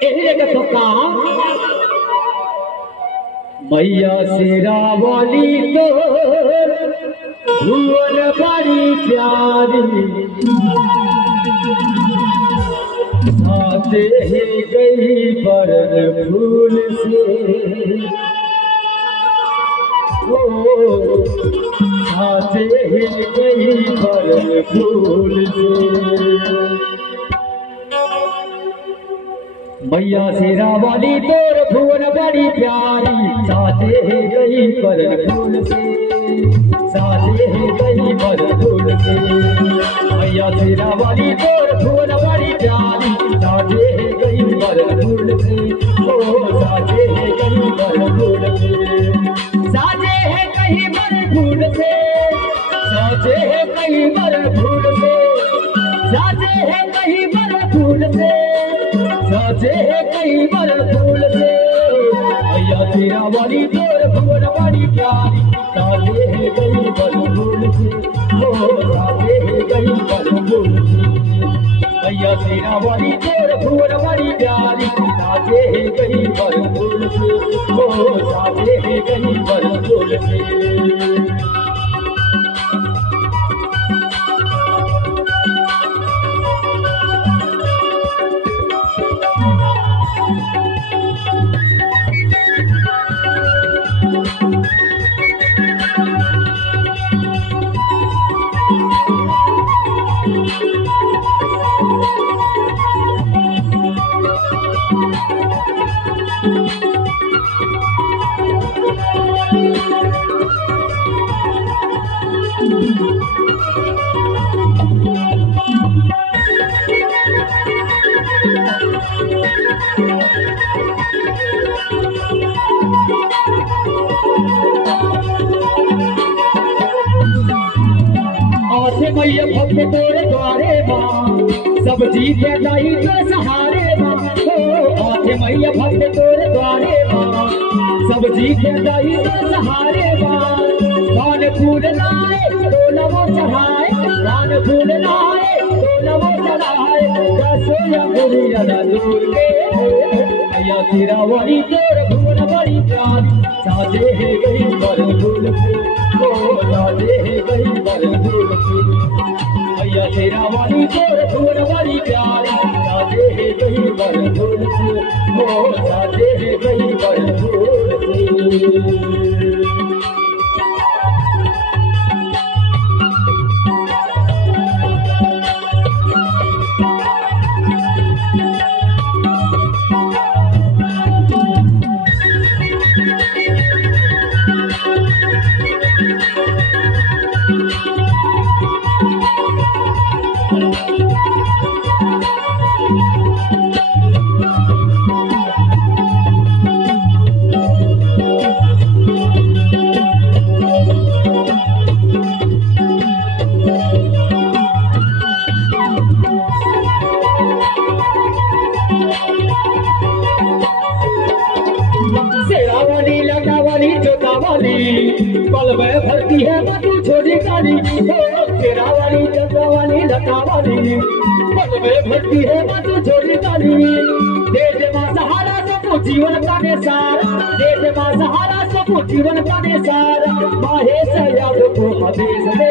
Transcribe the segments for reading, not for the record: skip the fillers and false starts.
तो काम मैया शेरा वाली तो भुवन बड़ी प्यारी आते ही गई बरन फूल से आते ही गई बरन फूल से मैया शेरा वाली तोर भुवन बड़ी प्यारी साथे ही गई बरन फूल से साथे ही गई बरन फूल से मैया शेरा वाली तोर भुवन बड़ी प्यारी साथे ही गई बरन फूल से ओ साथे ही गई बरन फूल से साथे ही गई बरन फूल से साथे ही गई बरन फूल से साथे ही गई बरन फूल से साथे है कई बार फूल से मैया शेरा वाली तोर भुवन बड़ी प्यारी साथे है कई बार फूल से ओ साथे है कई बार फूल से मैया शेरा वाली तोर भुवन बड़ी प्यारी साथे है कई बार फूल से ओ साथे है कई बार फूल से मैया भक्त तोरे द्वारे माँ सब जीत लाई तो सहारे माँ आथे मैया भक्त तोरे द्वारे माँ सब जीत लाई तो सहारे माँ कान फूल लाए तो नमो चढ़ाए कान फूल लाए तो नमो चढ़ाए रसोया गुड़िया दूर के मैया शेरा वाली तोर भुवन बड़ी प्यारी साथे है गई बर फूल ओ साथे है गई बर फूल मैया शेरा वाली तोर भुवन बड़ी प्यारी साथे है गई बर फूल ओ साथे है गई बर फूल पल में भरती है मधु छोड़ी काली शेरा वाली चंद्रा वाली लता वाली पल में भरती है मधु छोड़ी काली देश मां सहारा सबको जीवन का निसार देश मां सहारा सबको जीवन का निसार महेश यादव को आदेश दे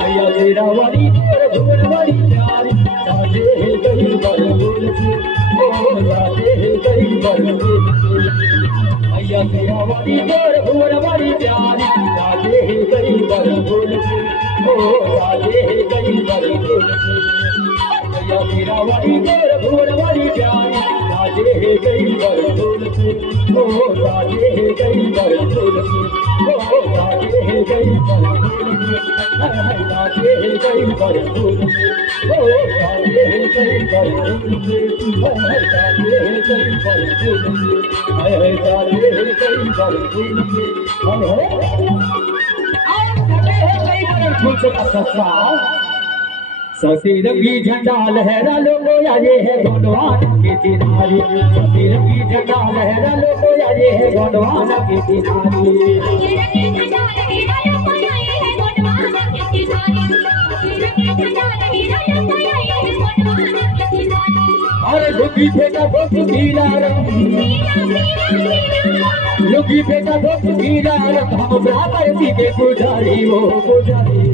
मैया शेरा वाली तोर भुवन बड़ी प्यारी साथे है गई बर फूल से ओ साथे है गई बर फूल से मैया शेरा वाली तोर भुवन बड़ी प्यारी साथे है गई बर फूल से ओ साथे है गई बर फूल से मैया शेरा वाली तोर भुवन बड़ी प्यारी साथे है गई बर फूल से ओ साथे है गई बर फूल से ओ साथे है गई बर फूल से साथे है गई बर फूल से ओ साथे है गई बर फूल से साथे है गई बर फूल से साथे है गई बर फूल से सती रंगी झंडा लहरा लोगो ये है गोंडवान की किनारी सती रंगी झंडा लहरा लोगो ये है गोंडवान की किनारी और लुकी फेंका धोख पीला रंग लुकी फेंका धोख पीला रंग हम बराबर के पुजारी वो पुजारी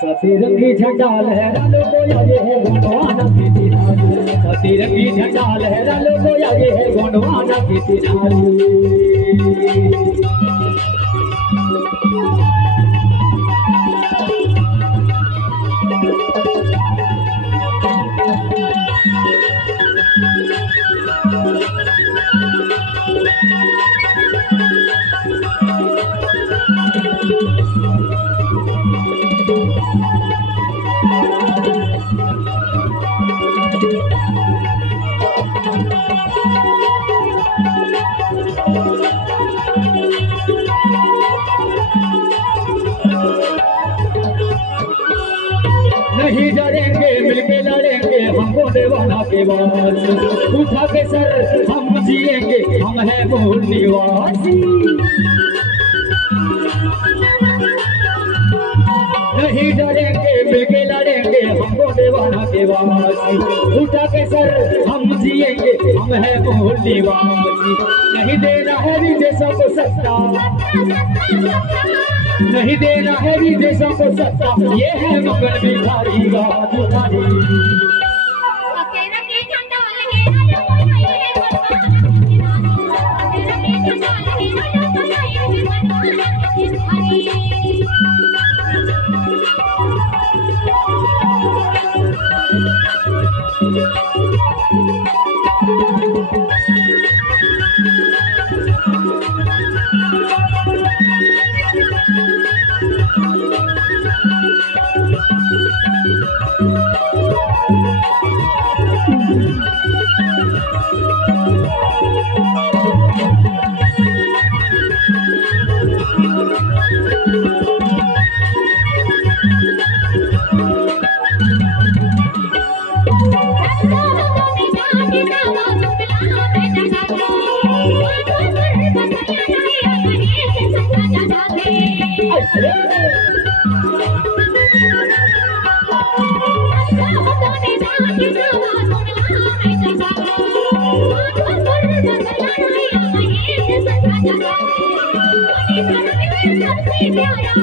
सतीरंगी झंडा लहरा लो बोया ये है गोंडवाना की तिनारी सतीरंगी झंडा लहरा लो बोया ये है गोंडवाना की तिनारी नहीं डरेंगे मिलके लड़ेंगे हम गोंडवाना के वास उठा के सर हम जिएंगे हम हैं मूल निवासी नहीं डरेंगे मिलके लड़ेंगे हम गोंडवाना के वास उठा के सर हम जिएंगे हम हैं मूल निवासी नहीं देना है विदेशों को सत्ता नहीं देना है विदेशों को सत्ता ये है मुगल भिखारी गाड़ी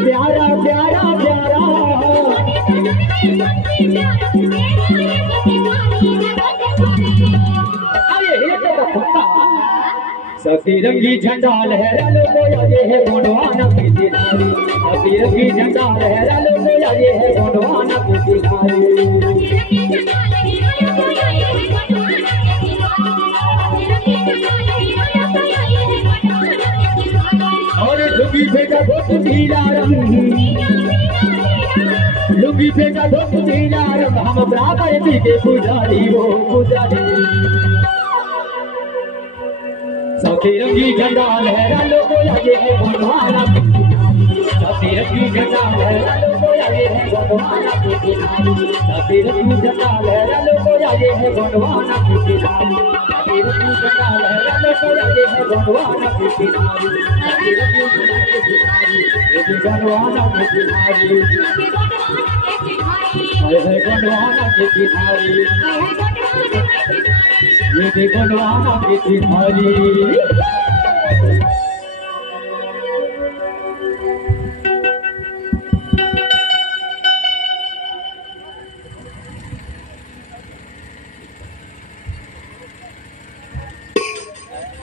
प्यारा प्यारा प्यारा सतीरंगी झंडा लहरा लो बोया ये है गोंडवाना की तिनारी सतीरंगी झंडा लहरा लो बोया ये है गोंडवाना की तिनारी और लुंगी फेंका धोख पीला रंग लुंगी फेंका धोख पीला रंग हम बराबर के पुजारी वो पुजारी सफेरंगी झंडा लहरा लो बोला ये है गोंडवाना की किनारी। सफेरंगी झंडा लहरा लो बोला ये है गोंडवाना की किनारी। सफेरंगी झंडा लहरा लो बोला ये है गोंडवाना की किनारी। सफेरंगी झंडा लहरा लो बोला ये है गोंडवाना की किनारी। सफेरंगी झंडा की किनारी ये भी गोंडवाना की किनारी। ये है गोंडवाना की किनारी। ये भी गोंडवाना की किनारी।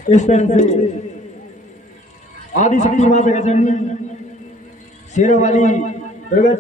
इस तरह से आदि शक्ति माता गजनी शेरों वाली दुर्गा